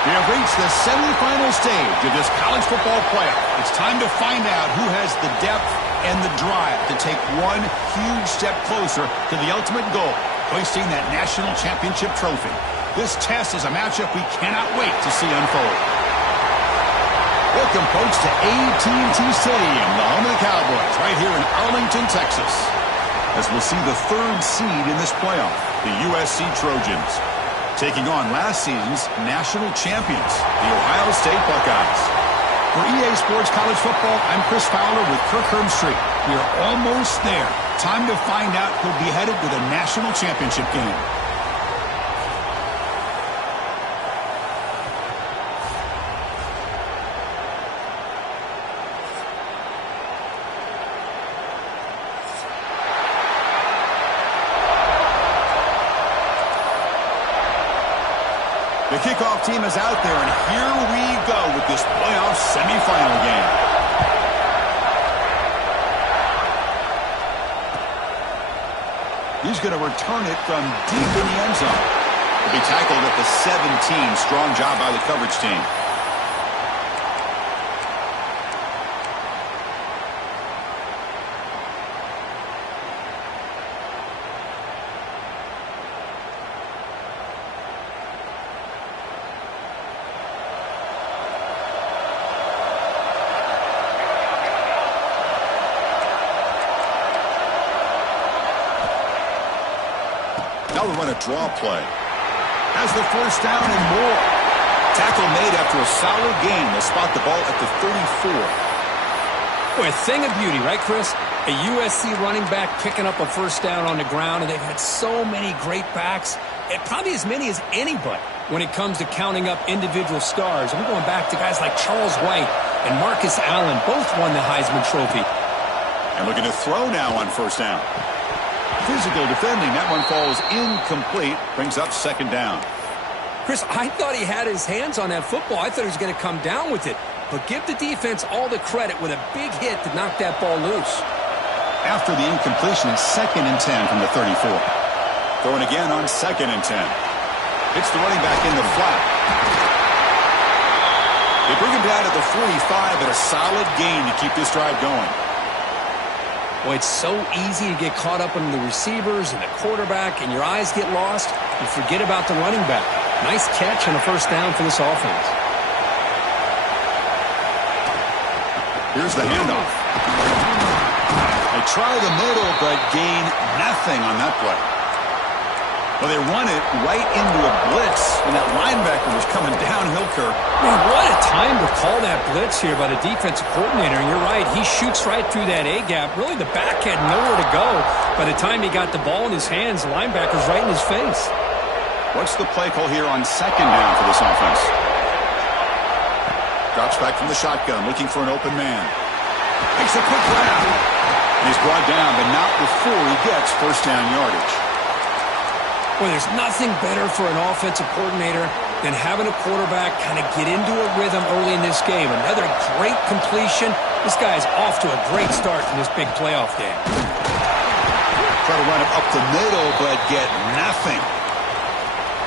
We have reached the semifinal stage of this college football playoff. It's time to find out who has the depth and the drive to take one huge step closer to the ultimate goal, hoisting that national championship trophy. This test is a matchup we cannot wait to see unfold. Welcome, folks, to AT&T Stadium, the home of the Cowboys, right here in Arlington, Texas, as we'll see the third seed in this playoff, the USC Trojans, taking on last season's national champions, the Ohio State Buckeyes. For EA Sports College Football, I'm Chris Fowler with Kirk Herbstreit. We are almost there. Time to find out who'll be headed to the national championship game. The kickoff team is out there, and here we go with this playoff semifinal game. He's going to return it from deep in the end zone. He'll be tackled at the 17. Strong job by the coverage team. Now we run a draw play. Has the first down and more. Tackle made after a solid gain. They'll spot the ball at the 34. Boy, a thing of beauty, right, Chris? A USC running back picking up a first down on the ground, and they've had so many great backs, and probably as many as anybody when it comes to counting up individual stars. I'm going back to guys like Charles White and Marcus Allen. Both won the Heisman Trophy. And looking to throw now on first down. Physical defending. That one falls incomplete. Brings up second down. Chris, I thought he had his hands on that football. I thought he was going to come down with it. But give the defense all the credit with a big hit to knock that ball loose. After the incompletion, it's 2nd and 10 from the 34. Throwing again on 2nd and 10. Hits the running back in the flat. They bring him down at the 45 at a solid gain to keep this drive going. Boy, it's so easy to get caught up in the receivers and the quarterback, and your eyes get lost. You forget about the running back. Nice catch and a first down for this offense. Here's the handoff. They try the middle, but gain nothing on that play. Well, they run it right into a blitz, and that linebacker was coming downhill, Kirk. Man, what a time to call that blitz here by the defensive coordinator. And you're right, he shoots right through that A-gap. Really, the back had nowhere to go. By the time he got the ball in his hands, the linebacker's right in his face. What's the play call here on second down for this offense? Drops back from the shotgun, looking for an open man. Makes a quick grab. And he's brought down, but not before he gets first down yardage. Well, there's nothing better for an offensive coordinator than having a quarterback kind of get into a rhythm early in this game. Another great completion. This guy's off to a great start in this big playoff game. Try to run it up the middle, but get nothing.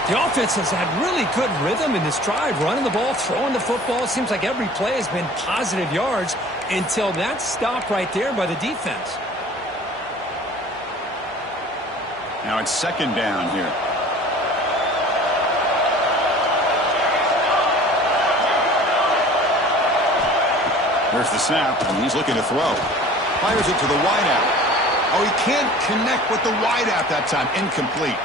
The offense has had really good rhythm in this drive, running the ball, throwing the football. Seems like every play has been positive yards until that stop right there by the defense. Now it's second down here. There's the snap, and he's looking to throw. Fires it to the wideout. Oh, he can't connect with the wideout that time. Incomplete.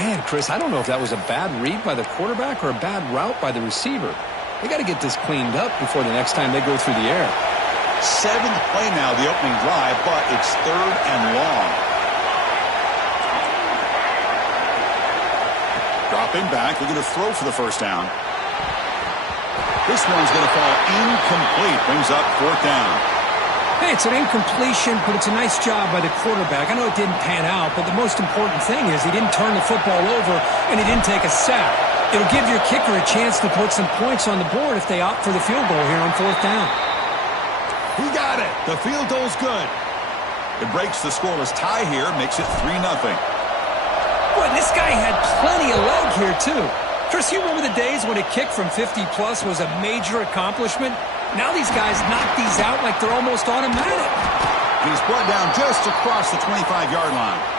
Man, Chris, I don't know if that was a bad read by the quarterback or a bad route by the receiver. They got to get this cleaned up before the next time they go through the air. 7th play now, the opening drive, but it's 3rd and long. Dropping back, looking to throw for the first down. This one's going to fall incomplete. Brings up 4th down. Hey, it's an incompletion, but it's a nice job by the quarterback. I know it didn't pan out, but the most important thing is he didn't turn the football over and he didn't take a sack. It'll give your kicker a chance to put some points on the board if they opt for the field goal here on 4th down. He got it. The field goal's good. It breaks the scoreless tie here, makes it 3-0. Boy, this guy had plenty of leg here, too. Chris, you remember the days when a kick from 50-plus was a major accomplishment? Now these guys knock these out like they're almost automatic. He's brought down just across the 25-yard line.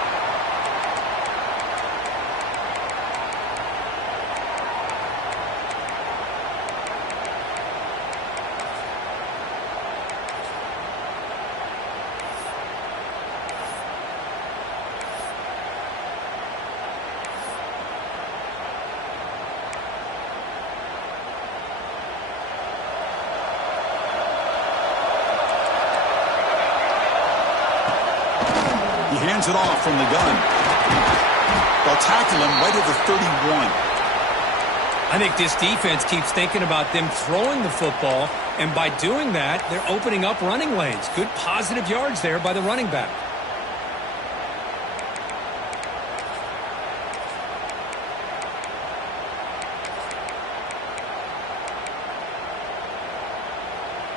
He hands it off from the gun. They'll tackle him right at the 31. I think this defense keeps thinking about them throwing the football, and by doing that, they're opening up running lanes. Good positive yards there by the running back.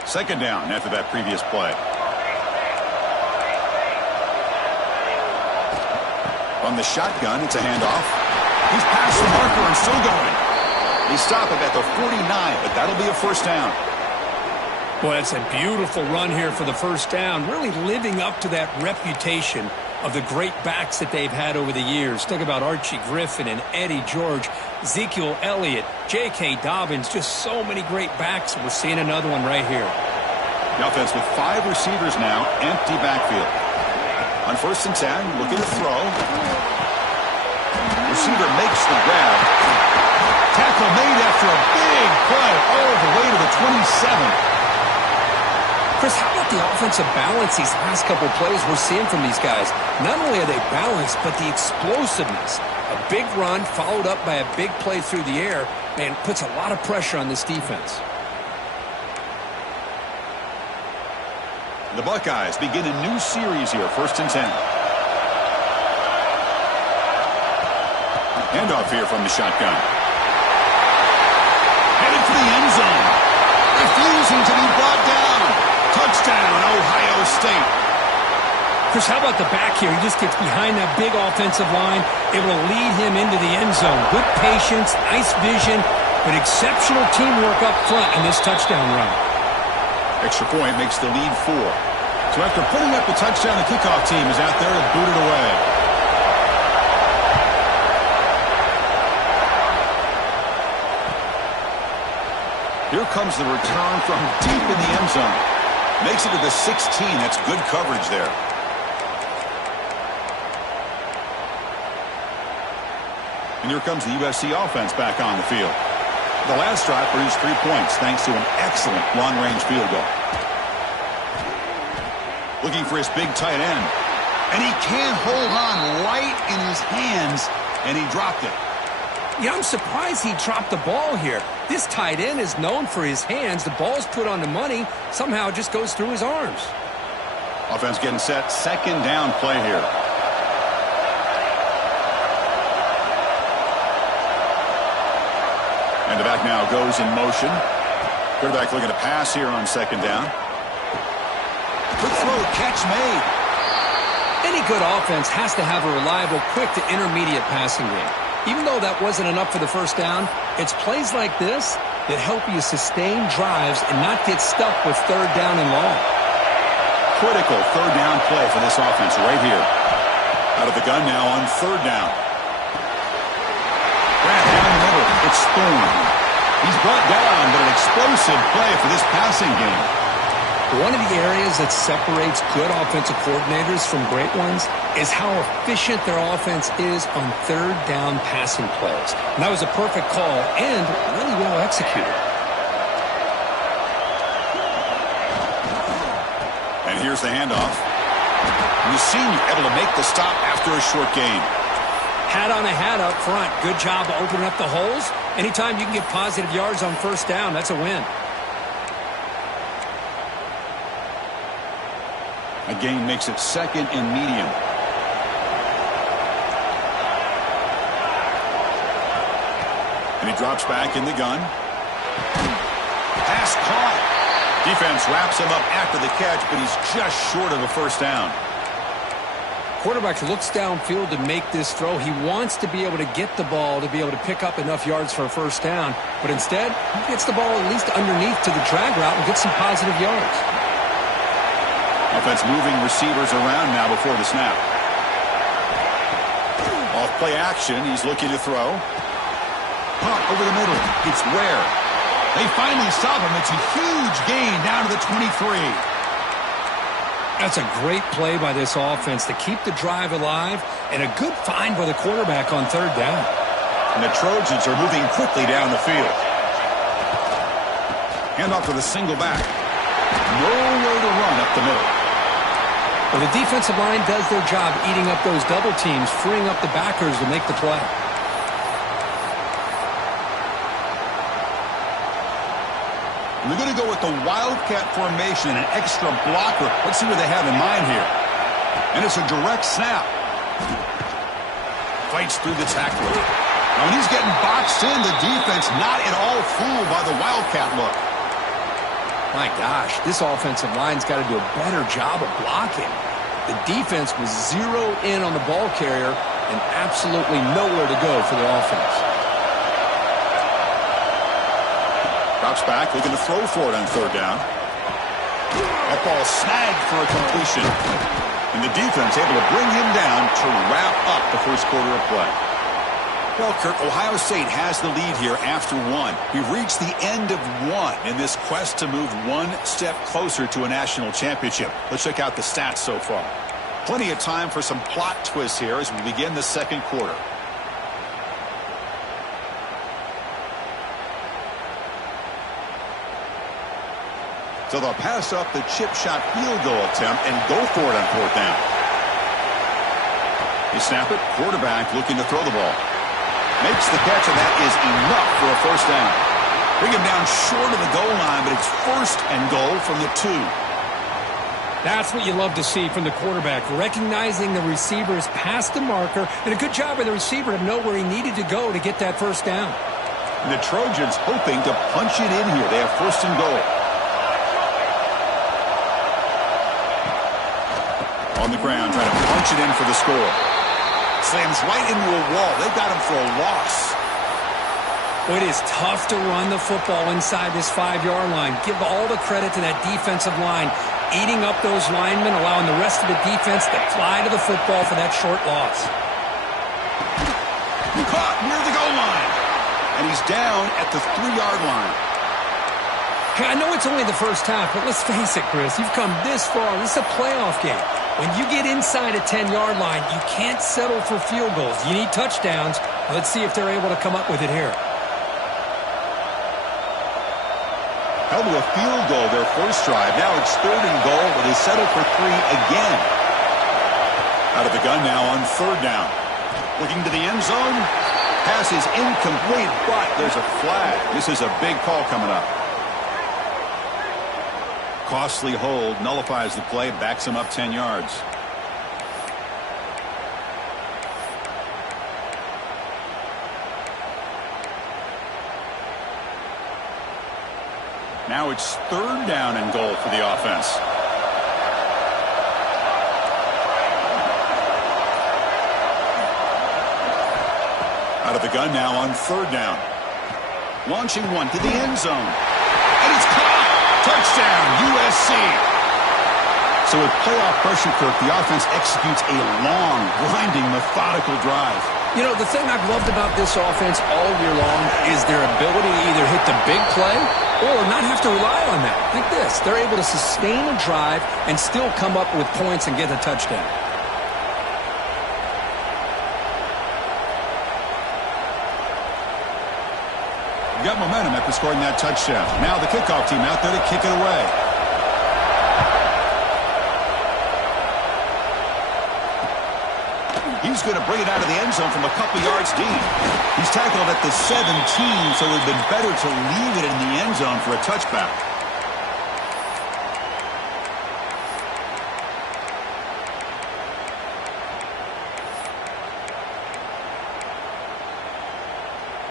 Second down after that previous play. On the shotgun, it's a handoff. He's past the marker and still going. They stop him at the 49, but that'll be a first down. Well, it's a beautiful run here for the first down, really living up to that reputation of the great backs that they've had over the years. Think about Archie Griffin and Eddie George, Ezekiel Elliott, J.K. Dobbins, just so many great backs. We're seeing another one right here. The offense with 5 receivers now, empty backfield. On first and 10, looking to throw. Receiver makes the grab. Tackle made after a big play all the way to the 27. Chris, how about the offensive balance these last couple plays we're seeing from these guys? Not only are they balanced, but the explosiveness. A big run followed up by a big play through the air, man, puts a lot of pressure on this defense. The Buckeyes begin a new series here, first and 10. Handoff here from the shotgun. Headed for the end zone. Refusing to be brought down. Touchdown, Ohio State. Chris, how about the back here? He just gets behind that big offensive line, able to lead him into the end zone. Good patience, nice vision, but exceptional teamwork up front in this touchdown run. Extra point makes the lead 4. So after putting up the touchdown, the kickoff team is out there to boot it away. Here comes the return from deep in the end zone. Makes it to the 16. That's good coverage there. And here comes the USC offense back on the field. The last drive produced 3 points thanks to an excellent long-range field goal. Looking for his big tight end. And he can't hold on right in his hands, and he dropped it. Yeah, I'm surprised he dropped the ball here. This tight end is known for his hands. The ball's put on the money. Somehow it just goes through his arms. Offense getting set. Second down play here. And the back now goes in motion. Quarterback looking to pass here on second down. Quick throw, catch made. Any good offense has to have a reliable, quick to intermediate passing game. Even though that wasn't enough for the first down, it's plays like this that help you sustain drives and not get stuck with third down and long. Critical third down play for this offense right here. Out of the gun now on third down. Grab down the middle. It's Thorne. He's brought down, but an explosive play for this passing game. One of the areas that separates good offensive coordinators from great ones is how efficient their offense is on third down passing plays. And that was a perfect call and really well executed. And here's the handoff. And the senior able to make the stop after a short gain. Hat on a hat up front. Good job of opening up the holes. Anytime you can get positive yards on first down, that's a win. A gain makes it second and medium. And he drops back in the gun. Pass caught. Defense wraps him up after the catch, but he's just short of a first down. Quarterback looks downfield to make this throw. He wants to be able to get the ball to be able to pick up enough yards for a first down. But instead, he gets the ball at least underneath to the drag route and gets some positive yards. Offense moving receivers around now before the snap. Off play action. He's looking to throw. Pump over the middle. It's Ware. They finally stop him. It's a huge gain down to the 23. That's a great play by this offense to keep the drive alive, and a good find by the quarterback on third down. And the Trojans are moving quickly down the field. Hand off to the single back. Nowhere to run up the middle. Well, the defensive line does their job eating up those double teams, freeing up the backers to make the play. They're going to go with the Wildcat formation and an extra blocker. Let's see what they have in mind here. And it's a direct snap. Fights through the tackler. Now, when he's getting boxed in, the defense not at all fooled by the Wildcat look. My gosh, this offensive line's got to do a better job of blocking. The defense was zeroed in on the ball carrier and absolutely nowhere to go for the offense. Drops back, looking to throw for it on third down. That ball snagged for a completion. And the defense able to bring him down to wrap up the first quarter of play. Well, Kirk, Ohio State has the lead here after one. We've reached the end of one in this quest to move one step closer to a national championship. Let's check out the stats so far. Plenty of time for some plot twists here as we begin the second quarter. So they'll pass up the chip shot field goal attempt and go for it on fourth down. They snap it. Quarterback looking to throw the ball. Makes the catch, and that is enough for a first down. Bring him down short of the goal line, but it's first and goal from the 2. That's what you love to see from the quarterback, recognizing the receiver's past the marker, and a good job by the receiver to know where he needed to go to get that first down. And the Trojans hoping to punch it in here. They have first and goal. On the ground, trying to punch it in for the score. Slams right into a wall. They got him for a loss. Well, it is tough to run the football inside this 5-yard line. Give all the credit to that defensive line, eating up those linemen, allowing the rest of the defense to fly to the football for that short loss. Caught near the goal line. And he's down at the 3-yard line. Hey, I know it's only the first half, but let's face it, Chris. You've come this far. This is a playoff game. When you get inside a 10-yard line, you can't settle for field goals. You need touchdowns. Let's see if they're able to come up with it here. Held to a field goal their first drive. Now it's third and goal, but they settle for 3 again. Out of the gun now on third down. Looking to the end zone. Pass is incomplete, but there's a flag. This is a big call coming up. Costly hold, nullifies the play, backs him up 10 yards. Now it's third down and goal for the offense. Out of the gun now on third down. Launching one to the end zone. And it's caught! Touchdown, USC. So with playoff pressure, Kirk, the offense executes a long, grinding, methodical drive. You know, the thing I've loved about this offense all year long is their ability to either hit the big play or not have to rely on that. Like this. They're able to sustain a drive and still come up with points and get a touchdown. Got momentum after scoring that touchdown. Now the kickoff team out there to kick it away. He's going to bring it out of the end zone from a couple yards deep. He's tackled at the 17, so it would have been better to leave it in the end zone for a touchback.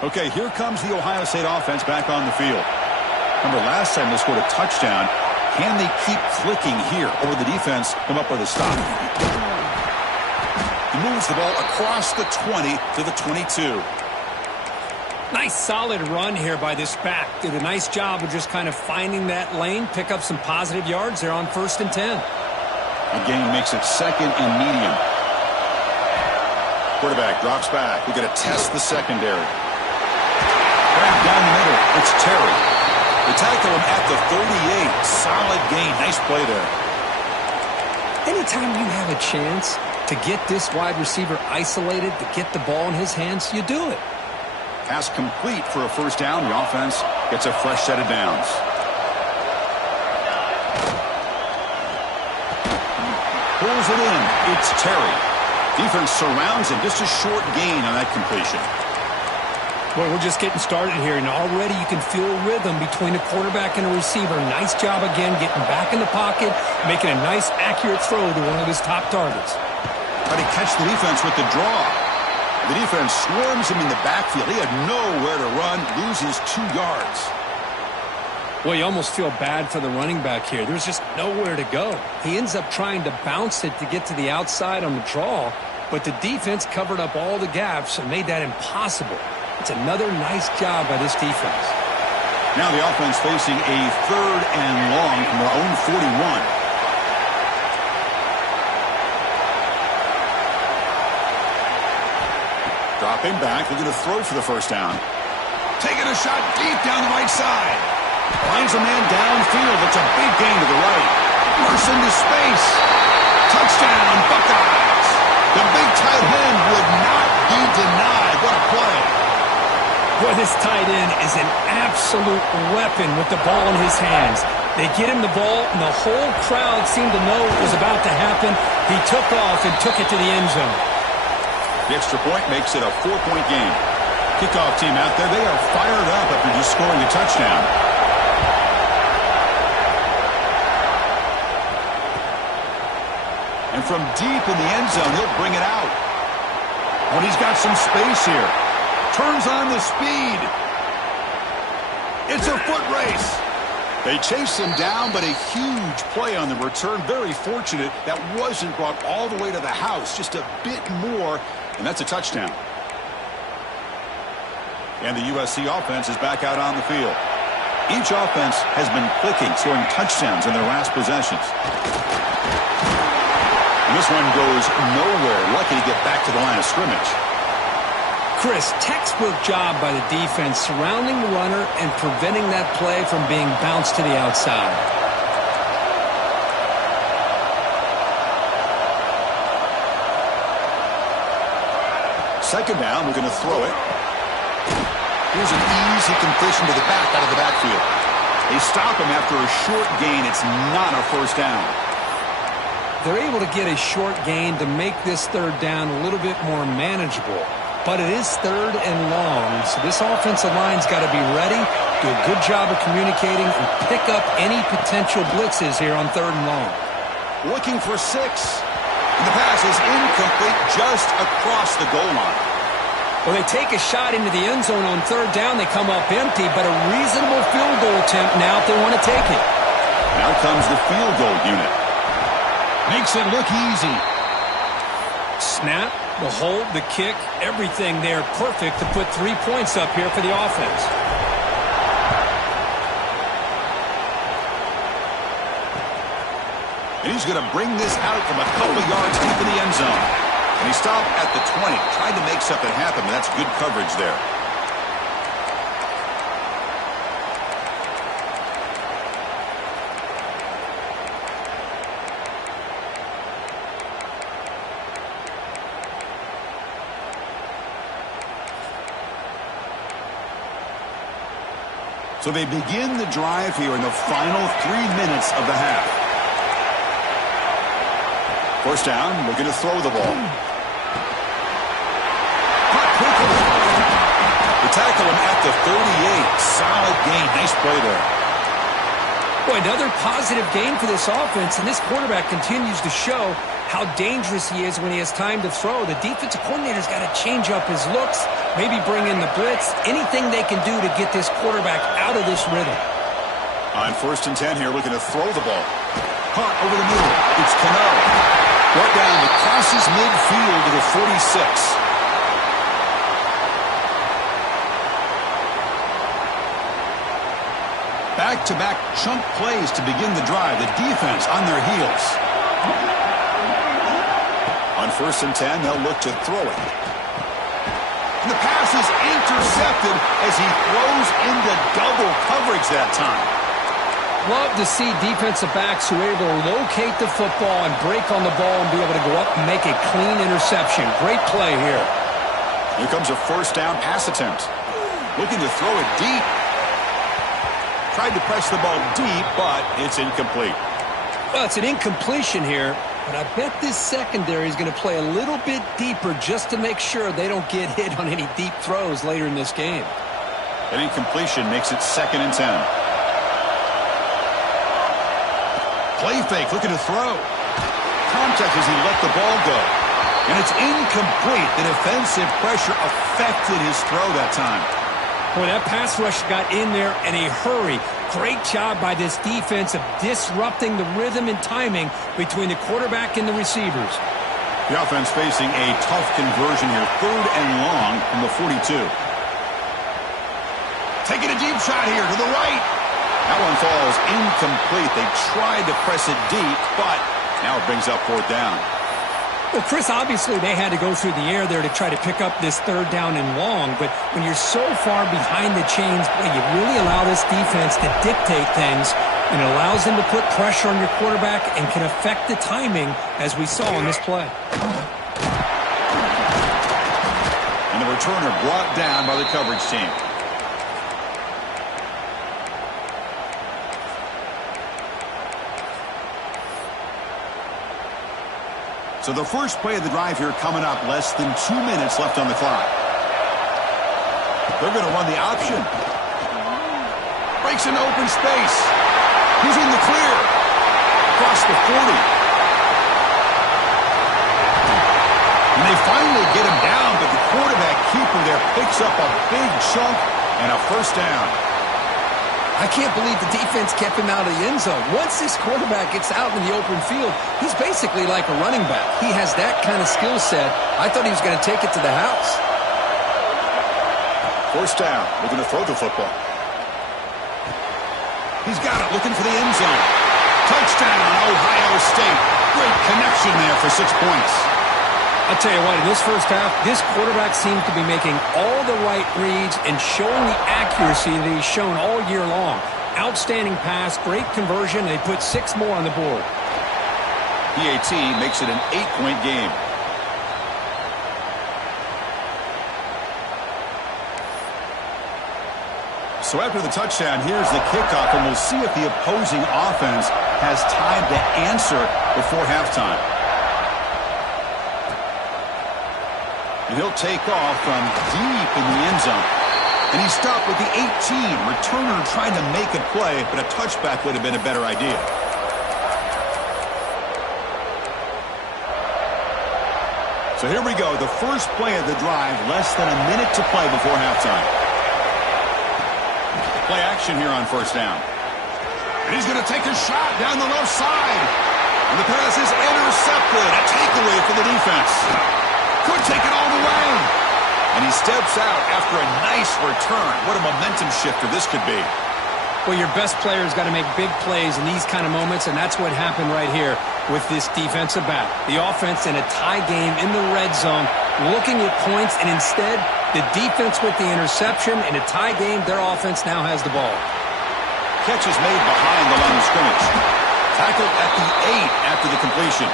Okay, here comes the Ohio State offense back on the field. Remember, last time they scored a touchdown. Can they keep clicking here, or will the defense come up with a stop? He moves the ball across the 20 to the 22. Nice solid run here by this back. Did a nice job of just kind of finding that lane, pick up some positive yards there on 1st and 10. The gain makes it 2nd and medium. Quarterback drops back. We're going to test the secondary. Grab down the middle. It's Terry. They tackle him at the 38. Solid gain. Nice play there. Anytime you have a chance to get this wide receiver isolated, to get the ball in his hands, you do it. Pass complete for a 1st down. The offense gets a fresh set of downs. Pulls it in. It's Terry. Defense surrounds him. Just a short gain on that completion. Well, we're just getting started here, and already you can feel a rhythm between a quarterback and a receiver. Nice job again getting back in the pocket, making a nice, accurate throw to one of his top targets. Try to catch the defense with the draw. The defense swarms him in the backfield. He had nowhere to run, loses 2 yards. Well, you almost feel bad for the running back here. There's just nowhere to go. He ends up trying to bounce it to get to the outside on the draw, but the defense covered up all the gaps and made that impossible. It's another nice job by this defense. Now the offense facing a 3rd and long from their own 41. Dropping back, they're going to throw for the 1st down. Taking a shot deep down the right side. Finds a man downfield. It's a big gain to the right. Bursts into space. Touchdown, Buckeyes. The big tight end would not be denied. What a play. Boy, this tight end is an absolute weapon with the ball in his hands. They get him the ball, and the whole crowd seemed to know what was about to happen. He took off and took it to the end zone. The extra point makes it a 4-point game. Kickoff team out there, they are fired up after just scoring a touchdown. And from deep in the end zone, he'll bring it out. Oh, and he's got some space here. Turns on the speed. It's a foot race. They chase him down, but a huge play on the return. Very fortunate that wasn't brought all the way to the house. Just a bit more, and that's a touchdown. And the USC offense is back out on the field. Each offense has been clicking, scoring touchdowns in their last possessions. And this one goes nowhere. Lucky to get back to the line of scrimmage. Chris, textbook job by the defense surrounding the runner and preventing that play from being bounced to the outside. Second down, we're going to throw it. Here's an easy completion to the back out of the backfield. They stop him after a short gain. It's not a 1st down. They're able to get a short gain to make this 3rd down a little bit more manageable. But it is 3rd and long, so this offensive line's got to be ready, do a good job of communicating, and pick up any potential blitzes here on 3rd and long. Looking for 6. And the pass is incomplete just across the goal line. Well, they take a shot into the end zone on 3rd down. They come up empty, but a reasonable field goal attempt now if they want to take it. Now comes the field goal unit. Makes it look easy. Snap, the hold, the kick, everything there perfect to put 3 points up here for the offense. And he's going to bring this out from a couple of yards deep in the end zone. And he stopped at the 20, tried to make something happen, but that's good coverage there. So they begin the drive here in the final 3 minutes of the half. 1st down, we're going to throw the ball. They tackle him at the 38. Solid gain. Nice play there. Boy, another positive gain for this offense, and this quarterback continues to show how dangerous he is when he has time to throw. The defensive coordinator's got to change up his looks, maybe bring in the blitz, anything they can do to get this quarterback out of this rhythm. On 1st and 10 here, looking to throw the ball. Caught over the middle. It's Cano. Brought down to crosses midfield to the 46. Back-to-back chunk plays to begin the drive. The defense on their heels. On 1st and 10, they'll look to throw it. And the pass is intercepted as he throws into double coverage that time. Love to see defensive backs who are able to locate the football and break on the ball and be able to go up and make a clean interception. Great play here. Here comes a 1st down pass attempt. Looking to throw it deep. Tried to press the ball deep, but it's incomplete. Well, it's an incompletion here, but I bet this secondary is going to play a little bit deeper just to make sure they don't get hit on any deep throws later in this game. An incompletion makes it 2nd and 10. Play fake, looking to throw. Contact as he let the ball go. And it's incomplete. The defensive pressure affected his throw that time. Boy, that pass rush got in there in a hurry. Great job by this defense of disrupting the rhythm and timing between the quarterback and the receivers. The offense facing a tough conversion here. 3rd and long from the 42. Taking a deep shot here to the right. That one falls incomplete. They tried to press it deep, but now it brings up 4th down. Well, Chris, obviously they had to go through the air there to try to pick up this 3rd down and long, but when you're so far behind the chains, boy, you really allow this defense to dictate things, and it allows them to put pressure on your quarterback and can affect the timing, as we saw in this play. And the returner brought down by the coverage team. So the first play of the drive here coming up, less than 2 minutes left on the clock. They're going to run the option. Breaks into open space. He's in the clear. Across the 40. And they finally get him down, but the quarterback keeper there picks up a big chunk and a 1st down. I can't believe the defense kept him out of the end zone. Once this quarterback gets out in the open field, he's basically like a running back. He has that kind of skill set. I thought he was going to take it to the house. 1st down, looking to throw the football. He's got it, looking for the end zone. Touchdown, Ohio State. Great connection there for 6 points. I'll tell you what, in this first half, this quarterback seems to be making all the right reads and showing the accuracy that he's shown all year long. Outstanding pass, great conversion, and they put 6 more on the board. PAT makes it an 8-point game. So after the touchdown, here's the kickoff, and we'll see if the opposing offense has time to answer before halftime. And he'll take off from deep in the end zone. And he stopped with the 18. Returner trying to make a play, but a touchback would have been a better idea. So here we go. The first play of the drive, less than a minute to play before halftime. Play action here on 1st down. And he's going to take a shot down the left side. And the pass is intercepted. A takeaway for the defense. Could take it all the way. And he steps out after a nice return. What a momentum shifter this could be. Well, your best player's got to make big plays in these kind of moments, and that's what happened right here with this defensive back. The offense in a tie game in the red zone, looking at points, and instead, the defense with the interception. In a tie game, their offense now has the ball. Catch is made behind the line of scrimmage. Tackled at the 8 after the completion.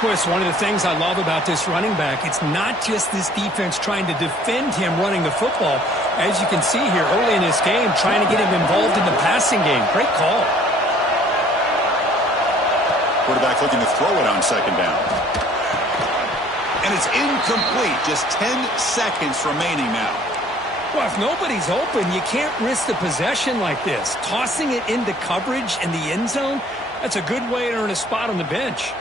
Chris, one of the things I love about this running back, it's not just this defense trying to defend him running the football. As you can see here early in this game, trying to get him involved in the passing game. Great call. Quarterback looking to throw it on 2nd down. And it's incomplete. Just 10 seconds remaining now. Well, if nobody's open, you can't risk the possession like this. Tossing it into coverage in the end zone, that's a good way to earn a spot on the bench.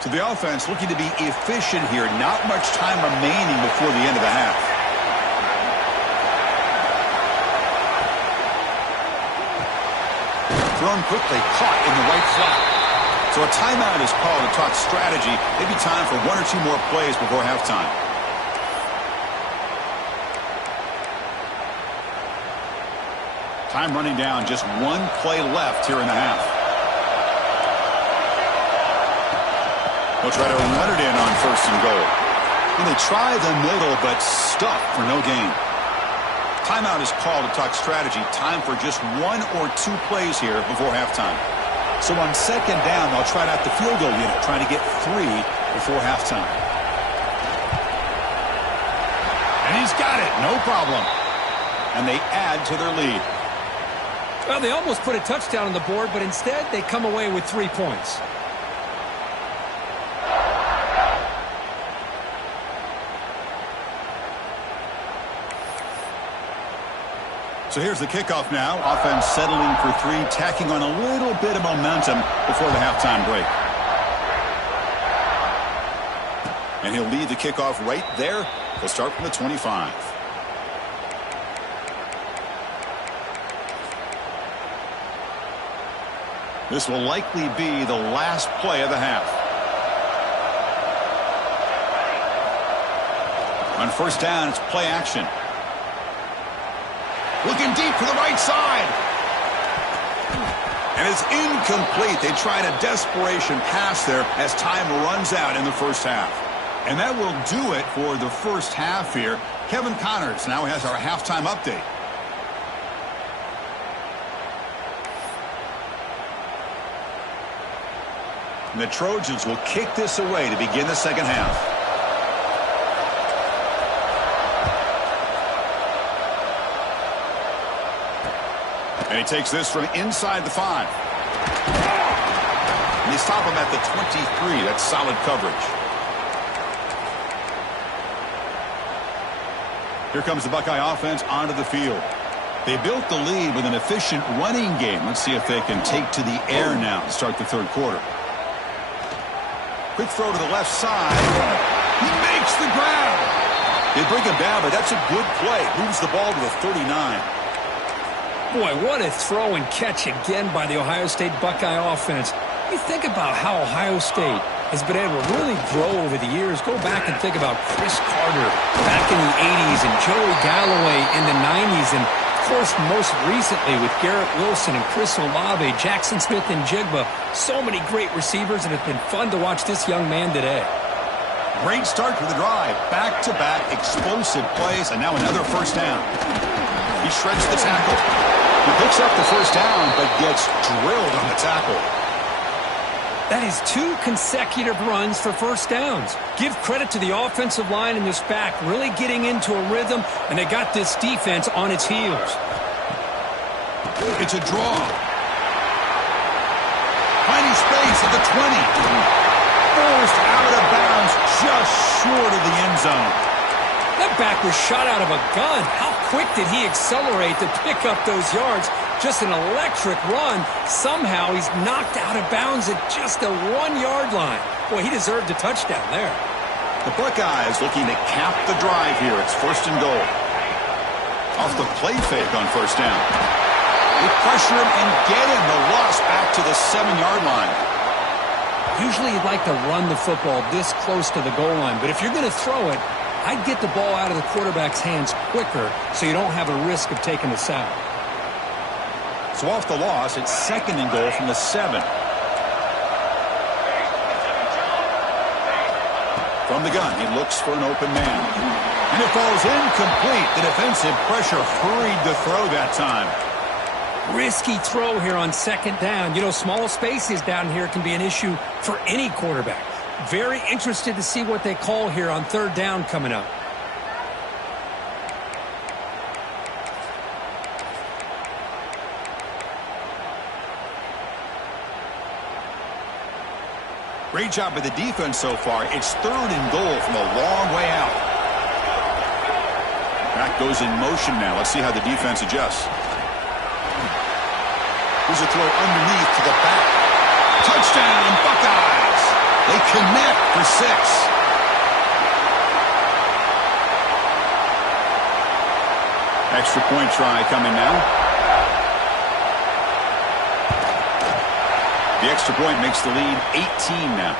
So the offense looking to be efficient here. Not much time remaining before the end of the half. Thrown quickly, caught in the right flat. So a timeout is called to talk strategy. Maybe time for one or two more plays before halftime. Time running down, just one play left here in the half. They'll try to run it in on 1st and goal. And they try the middle, but stuck for no gain. Timeout is called to talk strategy. Time for just one or two plays here before halftime. So on 2nd down, they'll try out the field goal unit, trying to get 3 before halftime. And he's got it, no problem. And they add to their lead. Well, they almost put a touchdown on the board, but instead they come away with 3 points. So here's the kickoff now. Offense settling for 3, tacking on a little bit of momentum before the halftime break. And he'll lead the kickoff right there. He'll start from the 25. This will likely be the last play of the half. On 1st down, it's play action. Looking deep for the right side. And it's incomplete. They tried a desperation pass there as time runs out in the 1st half. And that will do it for the 1st half here. Kevin Connors now has our halftime update. And the Trojans will kick this away to begin the 2nd half. And he takes this from inside the 5. And they stop him at the 23. That's solid coverage. Here comes the Buckeye offense onto the field. They built the lead with an efficient running game. Let's see if they can take to the air now to start the 3rd quarter. Quick throw to the left side. He makes the grab. They bring him down, but that's a good play. Moves the ball to the 39. Boy, what a throw and catch again by the Ohio State Buckeye offense. You think about how Ohio State has been able to really grow over the years. Go back and think about Chris Carter back in the 80s and Joey Galloway in the 90s. And, of course, most recently with Garrett Wilson and Chris Olave, Jackson Smith and Jigba. So many great receivers, and it's been fun to watch this young man today. Great start to the drive. Back-to-back explosive plays, and now another 1st down. He shreds the tackle. He picks up the 1st down, but gets drilled on the tackle. That is 2 consecutive runs for 1st downs. Give credit to the offensive line in this back, really getting into a rhythm, and they got this defense on its heels. It's a draw. Finding space at the 20. Forced out of bounds just short of the end zone. That back was shot out of a gun. How quick did he accelerate to pick up those yards? Just an electric run. Somehow he's knocked out of bounds at just the 1-yard line. Boy, he deserved a touchdown there. The Buckeyes looking to cap the drive here. It's 1st and goal. Off the play fake on 1st down. They pressure him and get him. The loss back to the 7-yard line. Usually you'd like to run the football this close to the goal line, but if you're going to throw it, I'd get the ball out of the quarterback's hands quicker so you don't have a risk of taking the sack. So off the loss, it's 2nd and goal from the 7. From the gun, he looks for an open man. And it falls incomplete. The defensive pressure hurried the throw that time. Risky throw here on 2nd down. You know, small spaces down here can be an issue for any quarterback. Very interested to see what they call here on 3rd down coming up. Great job by the defense so far. It's 3rd and goal from a long way out. Back goes in motion now. Let's see how the defense adjusts. Here's a throw underneath to the back. Touchdown, Buckeyes! They connect for 6. Extra point try coming now. The extra point makes the lead 18 now.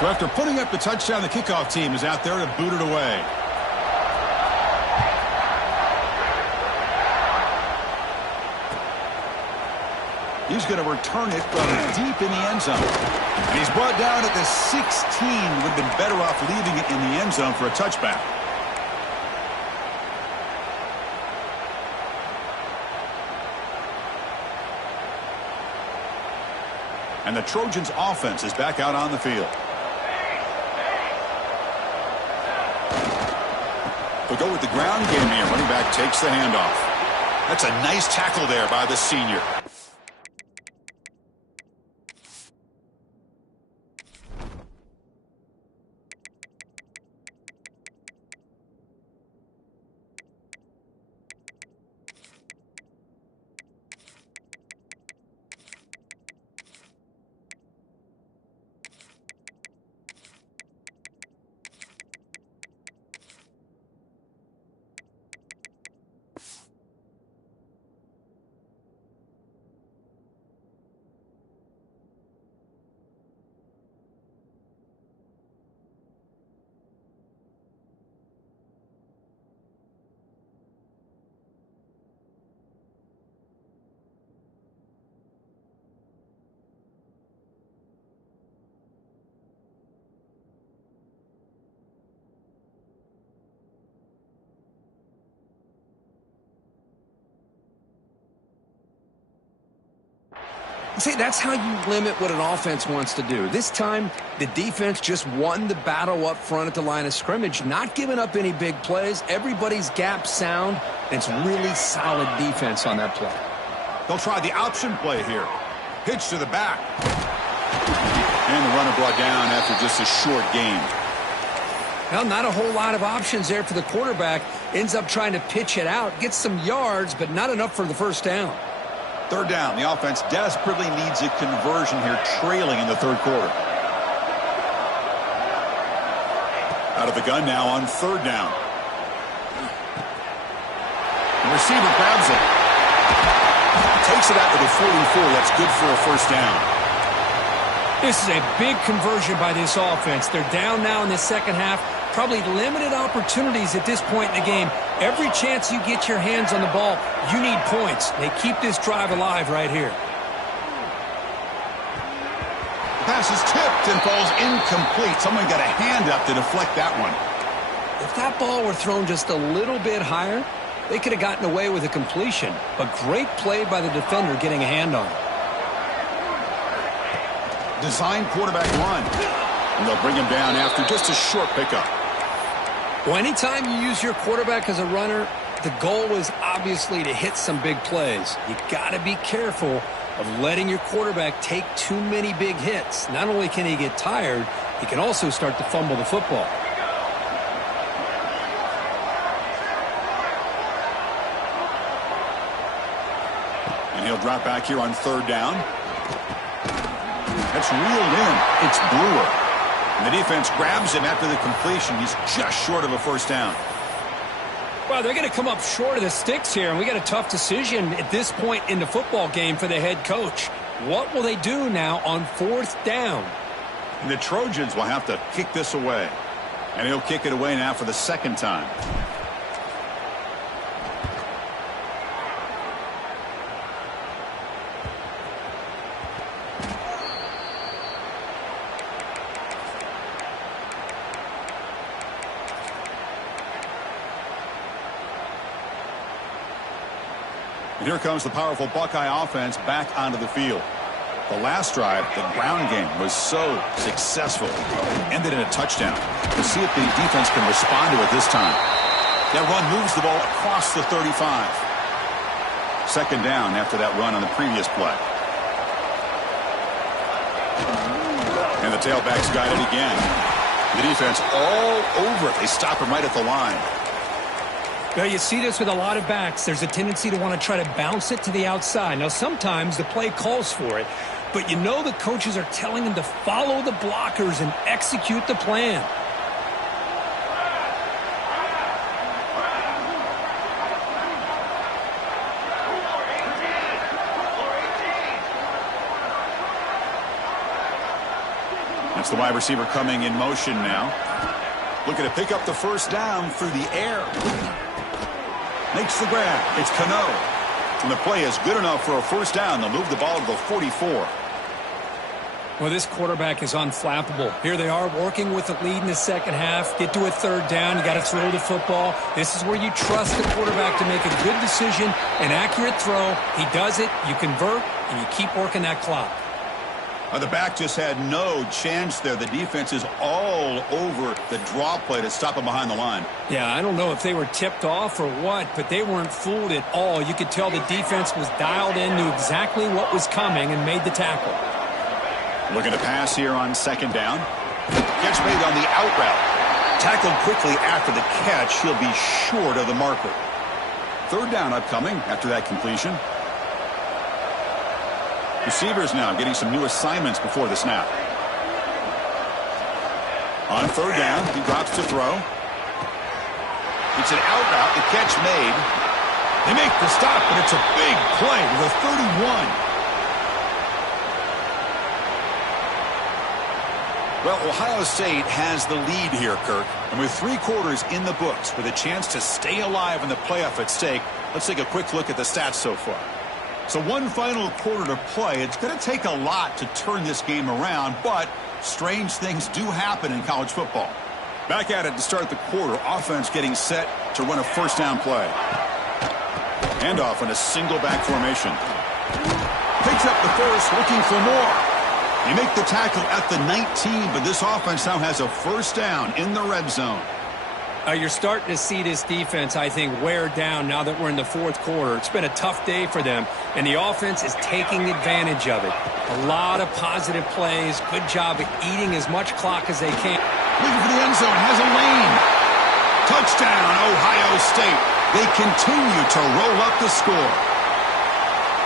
So after putting up the touchdown, the kickoff team is out there to boot it away. He's going to return it from deep in the end zone. And he's brought down at the 16. Would have been better off leaving it in the end zone for a touchback. And the Trojans' offense is back out on the field. They'll go with the ground game here. Running back takes the handoff. That's a nice tackle there by the senior. See, that's how you limit what an offense wants to do. This time, the defense just won the battle up front at the line of scrimmage, not giving up any big plays. Everybody's gap sound, and it's really solid defense on that play. They'll try the option play here. Pitch to the back. And the runner brought down after just a short gain. Well, not a whole lot of options there for the quarterback. Ends up trying to pitch it out, gets some yards, but not enough for the first down. Third down. The offense desperately needs a conversion here, trailing in the third quarter. Out of the gun now on third down. The receiver grabs it. Takes it out to the 44. That's good for a first down. This is a big conversion by this offense. They're down now in the second half. Probably limited opportunities at this point in the game. Every chance you get your hands on the ball, you need points. They keep this drive alive right here. The pass is tipped and falls incomplete. Someone got a hand up to deflect that one. If that ball were thrown just a little bit higher, they could have gotten away with a completion. But great play by the defender getting a hand on it. Design quarterback run. And they'll bring him down after just a short pickup. Well, anytime you use your quarterback as a runner, the goal is obviously to hit some big plays. You got to be careful of letting your quarterback take too many big hits. Not only can he get tired, he can also start to fumble the football. And he'll drop back here on third down. That's reeled in. It's Brewer. And the defense grabs him after the completion. He's just short of a first down. Well, they're going to come up short of the sticks here, and we got a tough decision at this point in the football game for the head coach. What will they do now on fourth down? And the Trojans will have to kick this away. And he'll kick it away now for the second time. And here comes the powerful Buckeye offense back onto the field. The last drive, the ground game, was so successful. Ended in a touchdown. We'll see if the defense can respond to it this time. That run moves the ball across the 35. Second down after that run on the previous play. And the tailbacks got it again. The defense all over it. They stop him right at the line. Well, you see this with a lot of backs. There's a tendency to want to try to bounce it to the outside. Now, sometimes the play calls for it, but you know the coaches are telling them to follow the blockers and execute the plan. That's the wide receiver coming in motion now. Looking to pick up the first down through the air. Makes the grab. It's Cano. And the play is good enough for a first down. They'll move the ball to the 44. Well, this quarterback is unflappable. Here they are working with the lead in the second half. Get to a third down. You got to throw the football. This is where you trust the quarterback to make a good decision, an accurate throw. He does it. You convert, and you keep working that clock. The back just had no chance there. The defense is all over the draw play to stop him behind the line. Yeah, I don't know if they were tipped off or what, but they weren't fooled at all. You could tell the defense was dialed in, knew exactly what was coming, and made the tackle. Looking to pass here on second down. Catch made on the out route. Tackled quickly after the catch. He'll be short of the marker. Third down upcoming after that completion. Receivers now getting some new assignments before the snap. On third down, he drops to throw. It's an out route. The catch made. They make the stop, but it's a big play to the 31. Well, Ohio State has the lead here, Kirk. And with 3 quarters in the books, with a chance to stay alive in the playoff at stake, let's take a quick look at the stats so far. So one final quarter to play. It's going to take a lot to turn this game around, but strange things do happen in college football. Back at it to start the quarter. Offense getting set to run a first down play. Handoff in a single back formation. Picks up the first, looking for more. They make the tackle at the 19, but this offense now has a first down in the red zone. You're starting to see this defense, I think, wear down now that we're in the fourth quarter. It's been a tough day for them, and the offense is taking advantage of it. A lot of positive plays. Good job at eating as much clock as they can. Looking for the end zone. Has a lane. Touchdown, Ohio State. They continue to roll up the score.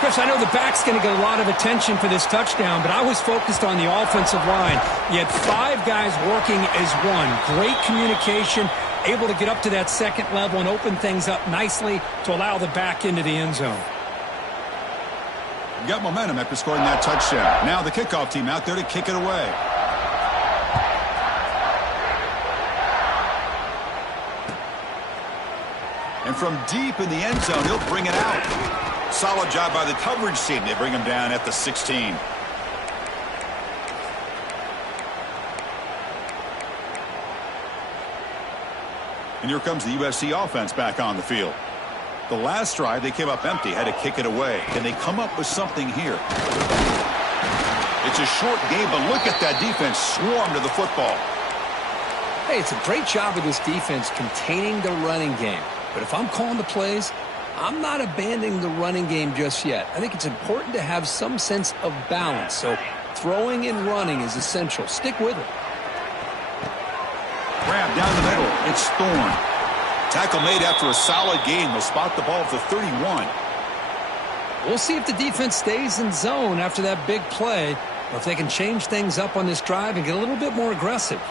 Chris, I know the back's going to get a lot of attention for this touchdown, but I was focused on the offensive line. You had 5 guys working as one. Great communication, able to get up to that second level and open things up nicely to allow the back into the end zone. Got momentum after scoring that touchdown. Now the kickoff team out there to kick it away. And from deep in the end zone, he'll bring it out. Solid job by the coverage team. They bring him down at the 16. And here comes the USC offense back on the field. The last drive, they came up empty, had to kick it away. Can they come up with something here? It's a short game, but look at that defense swarm to the football. Hey, it's a great job of this defense containing the running game. But if I'm calling the plays, I'm not abandoning the running game just yet. I think it's important to have some sense of balance. So throwing and running is essential. Stick with it. Grab down the middle. It's Thorne. Tackle made after a solid game. They'll spot the ball at the 31. We'll see if the defense stays in zone after that big play, or if they can change things up on this drive and get a little bit more aggressive.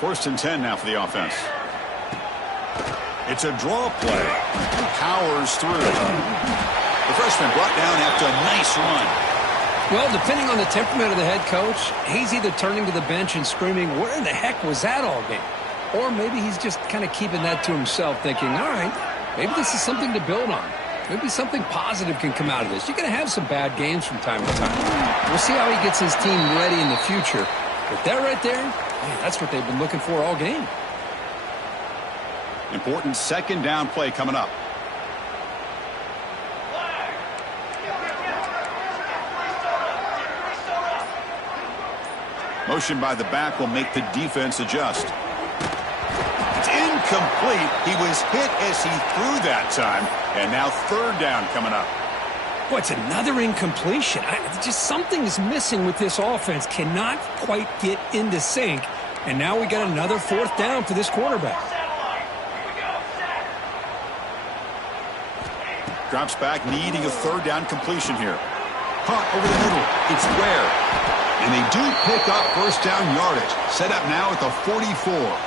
First and 10 now for the offense. It's a draw play. Powers through. The freshman brought down after a nice run. Well, depending on the temperament of the head coach, he's either turning to the bench and screaming, where in the heck was that all game? Or maybe he's just kind of keeping that to himself, thinking, all right, maybe this is something to build on. Maybe something positive can come out of this. You're going to have some bad games from time to time. We'll see how he gets his team ready in the future. But that right there, man, that's what they've been looking for all game. Important second down play coming up. Motion by the back will make the defense adjust. It's incomplete. He was hit as he threw that time. And now third down coming up. Boy, it's another incompletion. Just something's missing with this offense. Cannot quite get into sync. And now we got another fourth down for this quarterback. Drops back, needing a third down completion here. Caught over the middle. It's Ware. And they do pick up first down yardage. Set up now at the 44.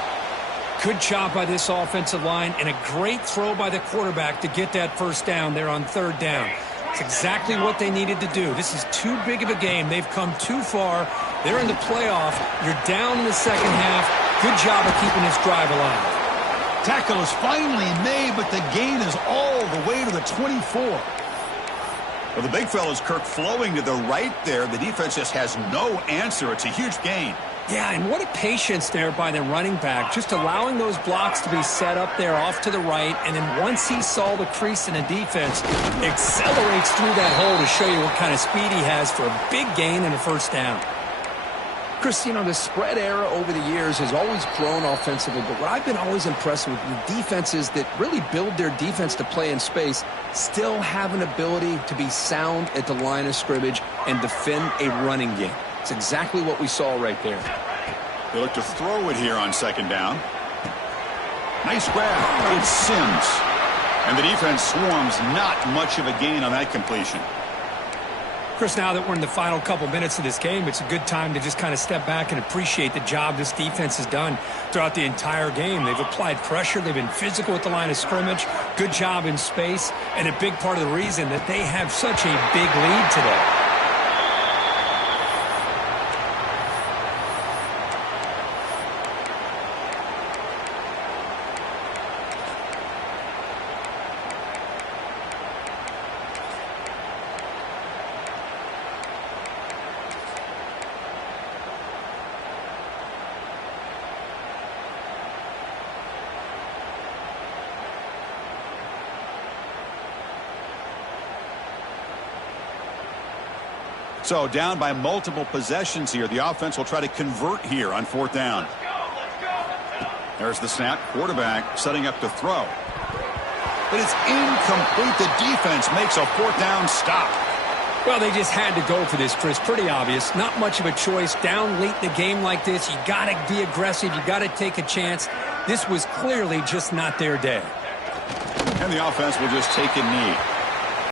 Good job by this offensive line and a great throw by the quarterback to get that first down there on third down. It's exactly what they needed to do. This is too big of a game. They've come too far. They're in the playoff. You're down in the second half. Good job of keeping this drive alive. Tackle is finally made, but the gain is all the way to the 24. Well, the big fella's Kirk flowing to the right there. The defense just has no answer. It's a huge gain. Yeah, and what a patience there by the running back, just allowing those blocks to be set up there off to the right, and then once he saw the crease in the defense, accelerates through that hole to show you what kind of speed he has for a big gain and a first down. Chris, you know, the spread era over the years has always grown offensively, but what I've been always impressed with the defenses that really build their defense to play in space still have an ability to be sound at the line of scrimmage and defend a running game. It's exactly what we saw right there. They look to throw it here on second down. Nice grab. It's Sims. And the defense swarms, not much of a gain on that completion. Chris, now that we're in the final couple minutes of this game, it's a good time to just kind of step back and appreciate the job this defense has done throughout the entire game. They've applied pressure. They've been physical at the line of scrimmage. Good job in space. And a big part of the reason that they have such a big lead today. So down by multiple possessions here. The offense will try to convert here on fourth down. There's the snap. Quarterback setting up to throw. But it's incomplete. The defense makes a fourth down stop. Well, they just had to go for this, Chris. Pretty obvious. Not much of a choice. Down late in the game like this, you got to be aggressive. You got to take a chance. This was clearly just not their day. And the offense will just take a knee.